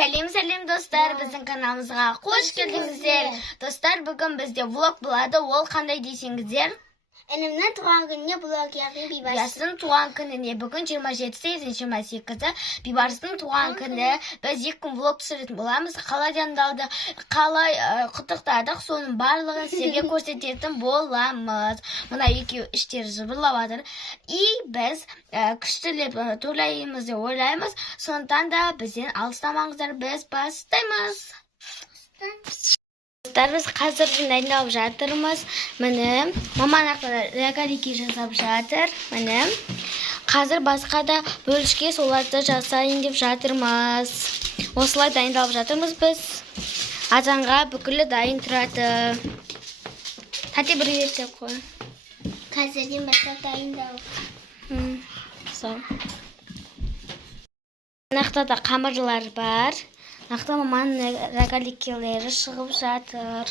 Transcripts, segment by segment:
Сәлем достар, біздің каналымызға қош келдіңіздер. Достар, бүгін бізде влог болады. Ол қандай десеңіздер? Інімнің туған күніне влог, яғни Бибарстың туған күніне. Бүгін 27-28-і Бибарстың туған күні. Біз 2 күн влог түсіретін боламыз. Қалай дайындалды, қалай құттықтадық, соның барлығын сізге көрсететін боламыз. Мына екеуі іштері жыбырлап жатыр. И біз күштілеп тойлаймыз деп ойлаймыз. Сондықтан да бізден алыстамаңыздар, біз бастаймыз. Достар, біз қазір дайындалып жатырмыз. Міне, маман рогалики жасап жатыр. Міне, қазір басқа да бөлішке соларды жасайын деп жатырмыз. Осылай дайындалып жатырмыз біз. Азанға бүкілі дайын тұрады. Тәте бір ертеп қой. Қазірден бастап дайындалып. Сол. Нақта да қамырлар бар. Нақта маманың рогаликелері шығып жатыр.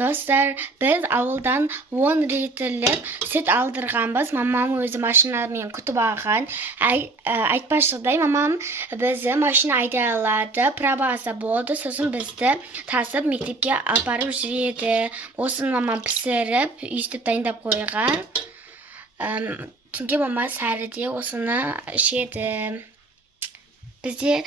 Достар, біз ауылдан 10 литрлік сүт алдырғанбыз. Мамам өзі машинамен күтіп алған. Айтпашылдай, мамам бізді машина айдай алады. Пробасы болды. Сосын бізді тасып мектепке апарып жүреді. Осын мамам пісіріп, үйістіп дайындап қойған. Түнге мама сәріде осыны ішеді. Бізде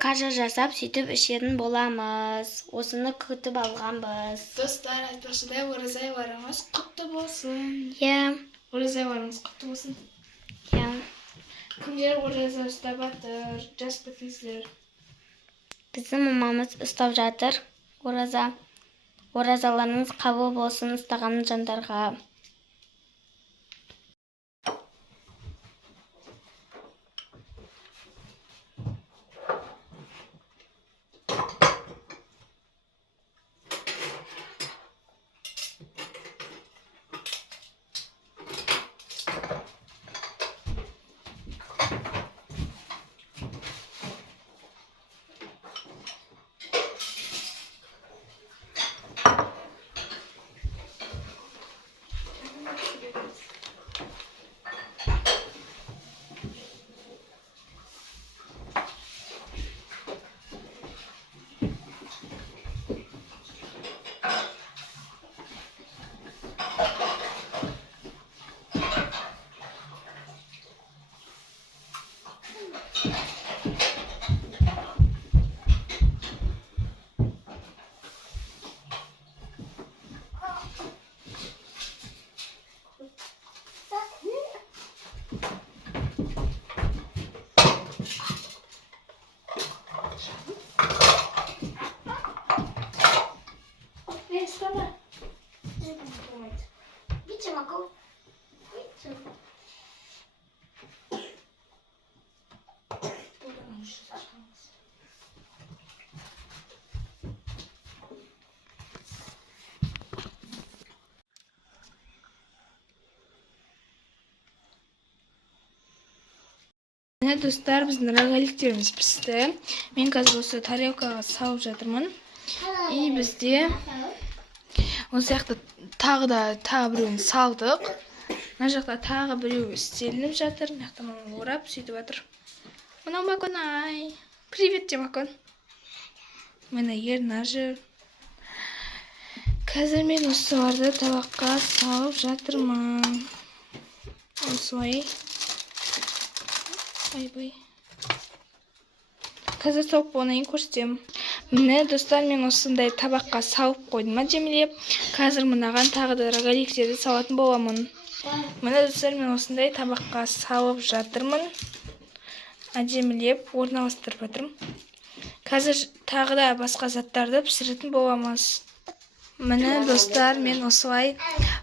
кажа жасап, сөйтіп ішетін боламыз. Осыны күтіп алғанбыз. Достар, айтпақшыдай, оразайларыңыз құтты болсын. Оразайларыңыз құтты болсын. Кімдер ораза ұстап жатыр, жас бітіңіздер. Біздің мамамыз ұстап жатыр. Оразаларыңыз қабыл болсын ұстаған жандарға. Міне достар, біздің рогаликтеріміз пісті. Мен қазір осы тарелкаға салып жатырмын. И бізде осы жақта тағы біреуін салдық. Мына жақта тағы біреуі істелініп жатыр. Мына жақта мама орап сөйтіп жатыр. Мынау Макон-ай. Привет те, Макон. Міне Ернар жүр. Қазір мен осыларды табаққа салып жатырмын. Осылай. Ай-бай. Қазір салып болғаннан көрсетемін. Міне достар, мен осындай табаққа салып қойдым әдемілеп. Қазір мынаған тағы да рогаликтерді салатын боламын. Міне достар, мен осындай табаққа салып жатырмын. Әдемілеп орналастырып жатырмын. Қазір тағы да басқа заттарды пісіретін боламыз. Міне достар, мен осылай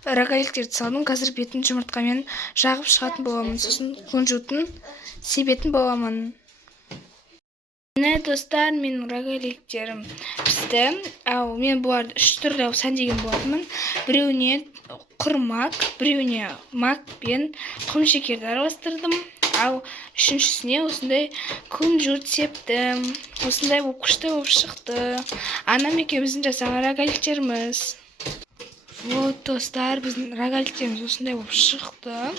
рогаликтерді салдым. Қазір бетін жұмыртқамен жағып шығатын боламын. Сосын күнжутын себетін боламын. Міне достар, мен рогаликтерім пісті. Ал мен бұларды 3 түрлі сәндеген болатынмын. Біреуіне құрмак, біреуіне мак пен құмшекерді араластырдым. Ал үшіншісіне осындай күнжут септім. Осындай болып күшті болып шықты. Анам екеуміздің жасаған рогаликтеріміз. Вот достар, біздің рогаликтеріміз осындай болып шықты.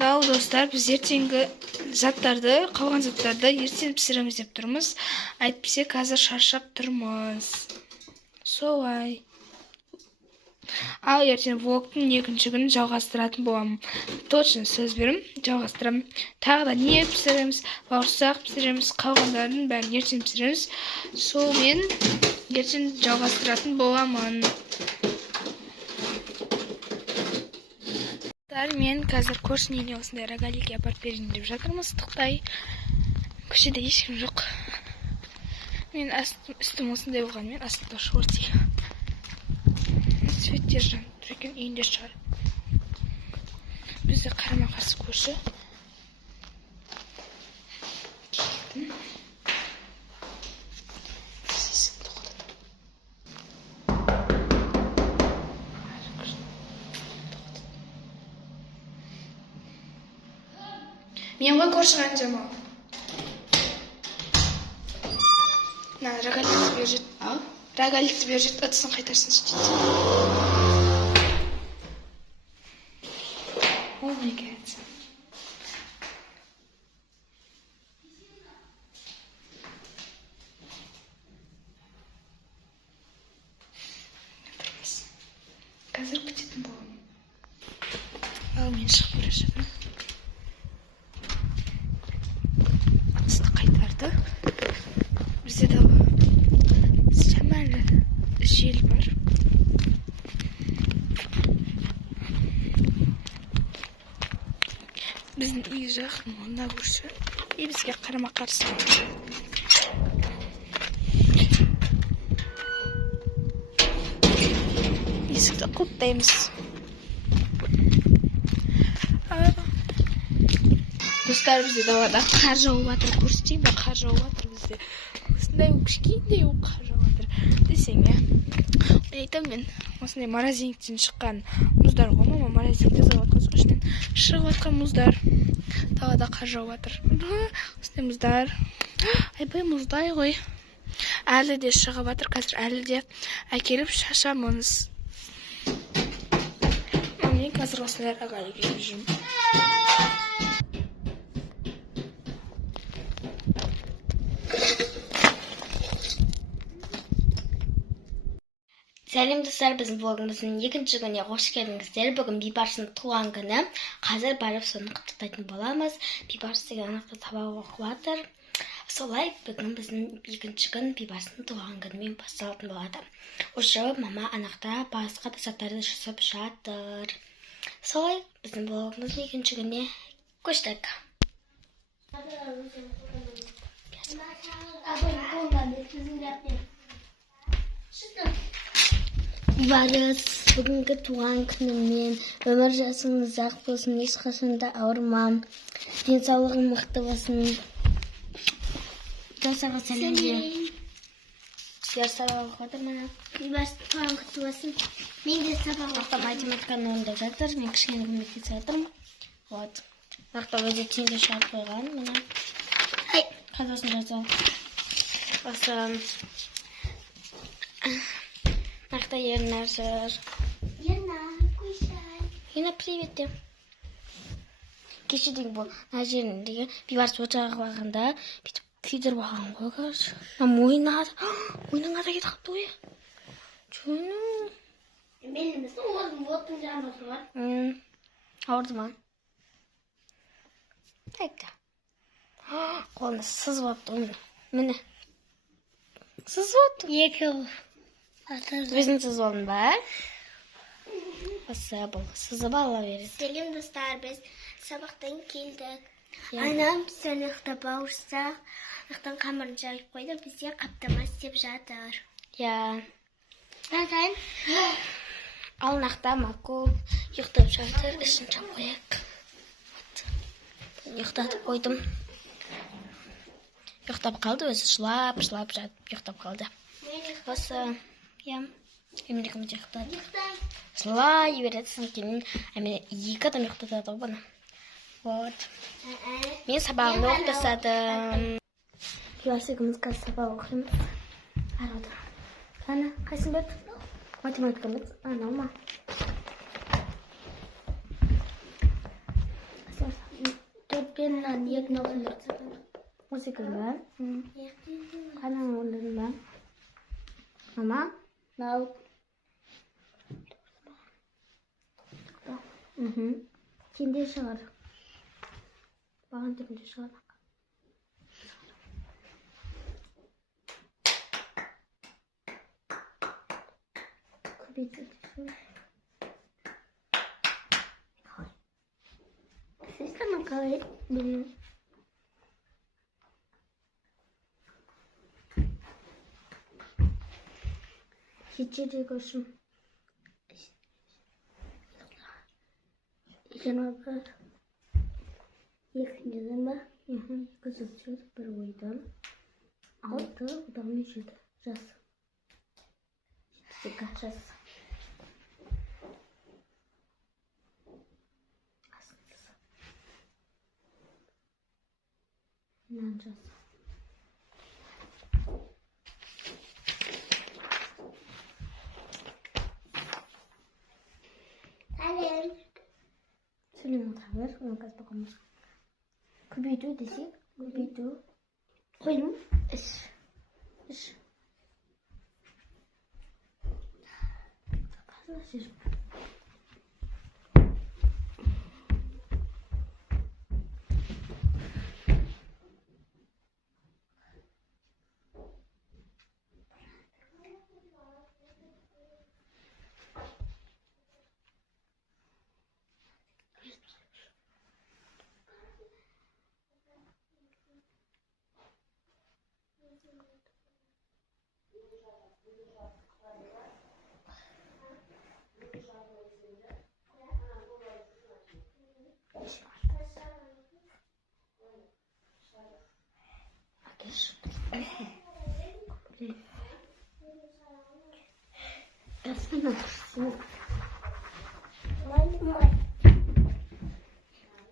Ал достар, біз ертеңгі заттарды, қалған заттарды ертең пісіреміз деп тұрмыз. Әйтпесе қазір шаршап тұрмыз. Солай. Ал ертең влогтың екінші күнін жалғастыратын боламын. Точно сөз берем, жалғастырамын. Тағы да не пісіреміз, бауырсақ пісіреміз, қалғандарын бәрін ертең пісіреміз. Сол мен ертең жалғастыратын боламын. Мен қазір көршінің осындай рогалик апарып берейін деп жатырмыз. Тоқтай. Көшеде ешкім жоқ. Мен үстім осындай болғанмен астында шорти. Светтер жанып екен, үйінде шығар. Бізде қарама-қарсы көрші. Мен ғой көрші ғайын жамау. Рогаликті бер жет. Рогаликті бер жет, ыдысын қайтарсын сөйтеді. Oh my god. Қазір күтетін боламын. Ал мен шығып бара жатырмын. Ыдысты қайтарды. Бізде дағы шамалы жел бар. Біздің үй жақын онда көрші. И бізге қарама-қарсы. Есікті құлыптаймыз. Достар, бізде далада қар жауып жатыр. Көрсетейін бе, қар жауып жатыр бізде. Осындай кішкентай қар жауып жатыр. Десең, мен айтамын, мен осындай морозильниктен шыққан мұздар ғой, мама морозильникте заводқа сол ішінен шығып жатқан мұздар. Далада қар жауып жатыр. Осындай мұздар. Айбай мұздай ғой. Әлі де шығып жатыр. Қазір әлі де әкеліп шашамыз. Мен қазір осындай рогалик жеп жүрмін. Сәлем достар, біздің влогымыздың екінші күніне қош келдіңіздер. Бүгін Бейбарыстың туған күні. Қазір барып соны құттықтайтын боламыз. Бейбарыс деген анақта сабақ оқып жатыр. Солай бүгін біздің екінші күн Бейбарыстың туған күнімен басталатын болады. Уже мама анақта басқа да заттарды жасап жатыр. Солай біздің влогымыздың екінші күніне көштік. Бейбарыс, бүгінгі туған күніңмен өмір жасың ұзақ болсын, ешқашанда ауырмам, денсаулығың мықты болсын. Достарға сәлем де. Сіздер сабақ оқып жатыр мына. Бейбарыс туған құтты болсын. Мен де сабақ Математиканы орындап жатыр, мен кішкене көмектесіп жатырмын. Вот. Мақта өзі теңге шығарып қойған. Мына. Қазір осыны жазам. Осы мақта Ернар жүр. Ена, привет де. Кеше деген бұл мына жеріндегі бейбарыс отжаға бағында бүйтіп күйдіріп алған ғой, короче. Мойнына да кетіп қалыпты ғой. Жөні. Benim de oğlum botun canı var. Ауырды ма? Әйкі. Қолында сыз болыпты ғой. Міне. Сыз болыпты. Екі Өзің сыз болдың ба? Осы бұл сызып ала береді. Selim dostlar, biz sabahtan geldik. Anam sınıfta bağırsak, ықтан қамырын жайып қойды, бізге қаптама істеп жатыр. Я. Нағайын? Ал нақта Маку ұйықтап жатыр, ішін жап қояйық. Ұйықтатып қойдым. Ұйықтап қалды, өзі жылап жатып ұйықтап қалды. Осы, емлекімді ұйықтады. Жылай береді, сын кейін екі адам ұйықтатады ғой бұны. Вот. Мен сабағымды оқытасадым. Екеуміз қазір сабақ оқимыз. Арада. Қана, қайсың бет? Математикамыз. Анау ма? Төртпеннен екі науқындар. 18 ба? Қана орындың ба? Мама? Нау. Сенде шығар. Баған түрінде шығар. Көбейтті. Sistema қалай? Білмеймін. Жетеде көшім. 21. Екіншіден ба? Екі жүз бір ойдан. 6, одан 7 жас. 7 жас. Нан жас. Сәлем. Сәлем отырғандар, оны қазір бақамыз. Көбейту десек, көбейту. Қойдым. Іш. Қазір жүр.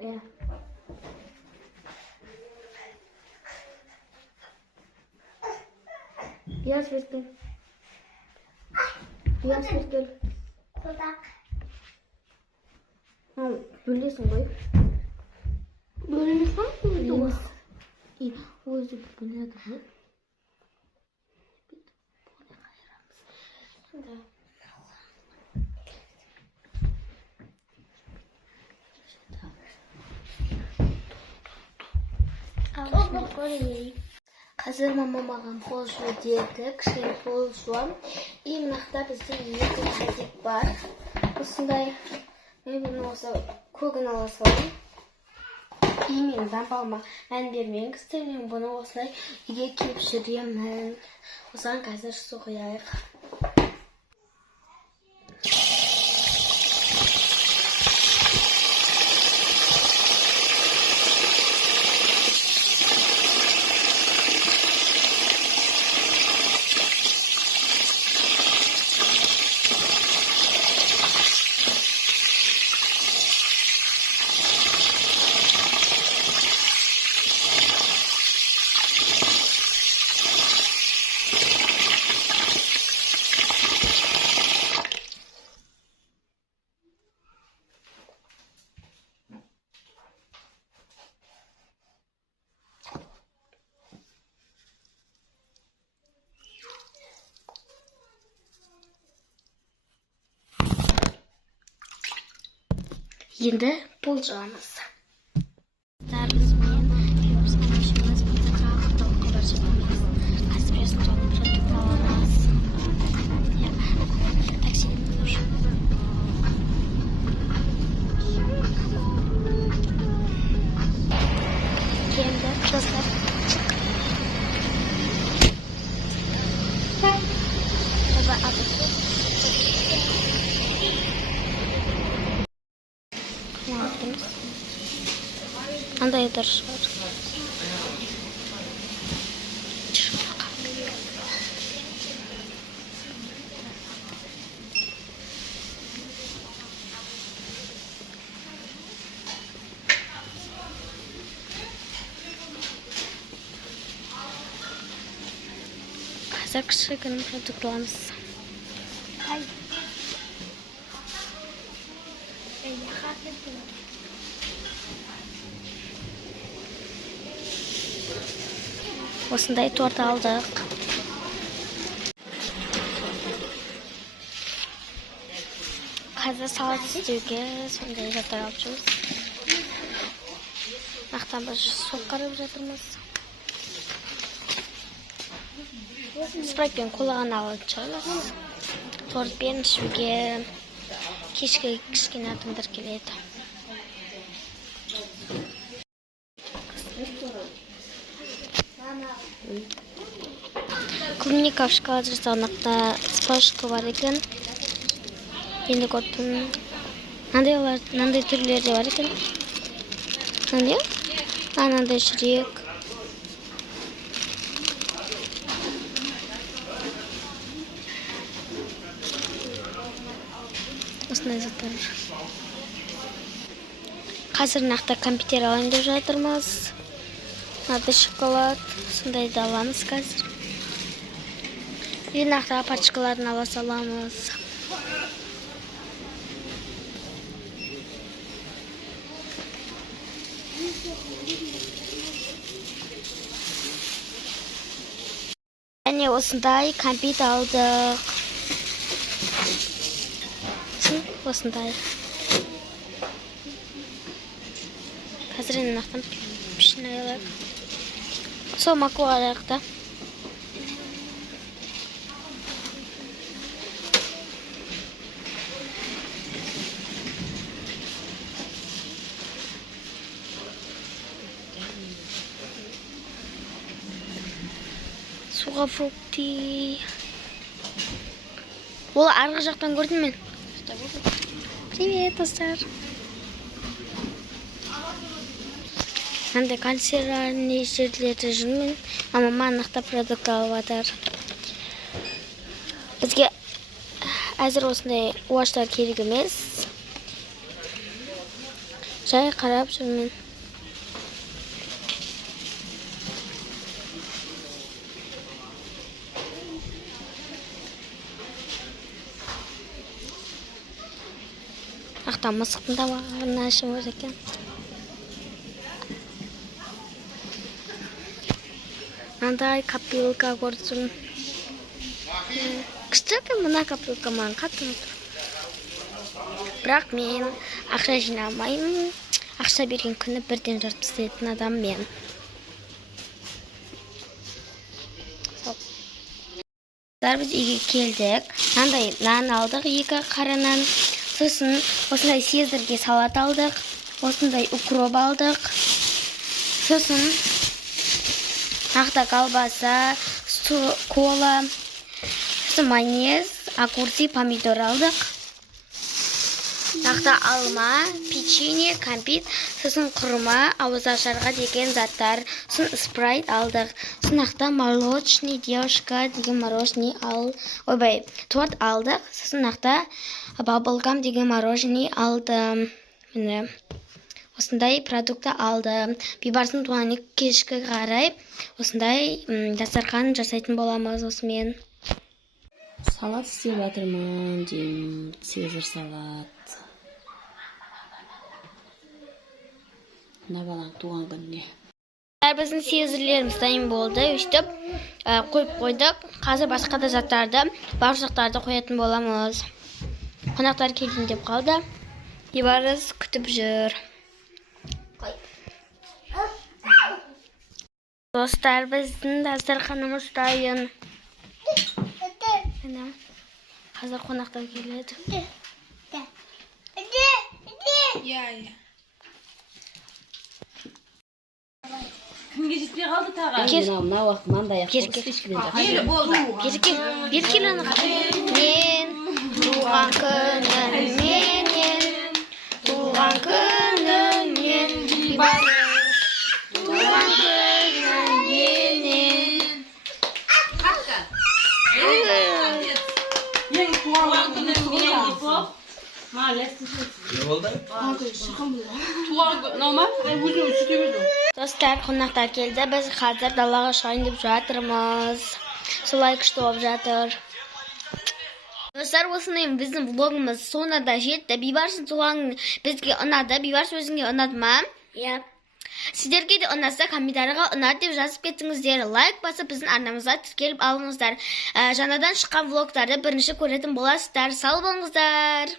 Ja. Biraz bekle. Biraz bekle. Kulak. Böylesin koy. Böyle mi sanki? İyi. O yüzden böyle de koy. Қазір мама маған пол жу деді, кішкене пол жуам. И мынақта бізде екі газет бар. Осындай, мен бұны осы көгін ала салайын. И менің дамбалыма мән бермеңіздер, мен бұны осылай үйге киіп жүремін. Осыған қазір су құяйық. Енді пол жағамыз. Бізбен күйеуіміз машинамыз базарға орталыққа бара жатырмыз. Қазір жаңа продукт аламыз. Таксиден келді достар. Андай дұрыс бар. Қазір кішігірім продукт аламыз. Осындай торт алдық. Қазір салат істеуге сондай заттар алып жүрміз. Нақтан біз сок қарап жатырмыз. Спрайтпен қолаған алып шығамыз. Тортпен ішуге кешкі кішкене адамдар келеді. Клубника в шоколад жасағанақта спашка бар екен. Енді көрдім. Нандай түрлері де бар екен. Нандай жүрек. Осындай заттар. Қазір нақта компьютер алайын деп жатырмыз. Нады шоколад. Сондайды аламыз қазір. Енді нақта пачкаларын ала саламыз. Және осындай компьютер алдық. Осындай. Қазір енді нақтан пішін айлық. Сол макуға аяқта. Суға фрукти. Ол арғы жақтан көрдім мен. Привет, достар. Мынандай консервный жерлерде жүрмін. Мама нақта продукт алып жатыр. Бізге әзір осындай уаштар керек емес. Жай қарап жүрмін. Ақтан мысықтың табағына ашым өз екен. Мынандай копилка көрдім. Кішкентай мына копилка маған қатты ұнады. Бірақ мен ақша жинамаймын. Ақша берген күні бірден жыртып тастайтын адам мен. Біз үйге келдік. Мынандай нан алдық, 2 қара нан. Сосын осындай сездірге салат алдық. Осындай укроп алдық. Сосын нақта колбаса, кола, майонез, огурцы, помидор алдық. Нақта алма, печенье, компит, сосын құрма, ауызашарға деген заттар, сосын спрайт алдық. Сосын нақта молочный девушка деген мороженый торт алдық. Сосын нақта баблгам деген мороженый алды. Міне осындай продукты алды. Бибарсын туғаны кешкі қарай осындай дастархан жасайтын боламыз осымен. Салат істеп жатырмын, деймін, Цезарь салат. Мына баланың туған күніне. Біздің сезірлеріміз дайын болды. Өйстіп қойып қойдық. Қазір басқа да заттарды, бауырсақтарды қоятын боламыз. Қонақтар келген деп қалды. Бейбарыс күтіп жүр. Достар, біздің дастарханымыз дайын. Міне, қазір қонақтар келеді. Иә. Кімге жетпей қалды тағы? Мынау мынандай ақ ешкіден жақсы. Беркел ана. Мен туған күніңменен, туған күніңмен, бейбарыс, туған күніңменен. Достар, қонақтар келді. Біз қазір далаға шығайын деп жатырмыз. Солай күшті болып жатыр. Достар, осындай біздің влогымыз соңына да жетті. Бейбарыстың туғаны бізге ұнады. Бейбарыс өзіңе ұнады ма? Иә. Сіздерге де ұнаса комментарийға ұнады деп жазып кетіңіздер. Лайк басып біздің арнамызға тіркеліп алыңыздар. Жаңадан шыққан влогтарды бірінші көретін боласыздар. Сау болыңыздар.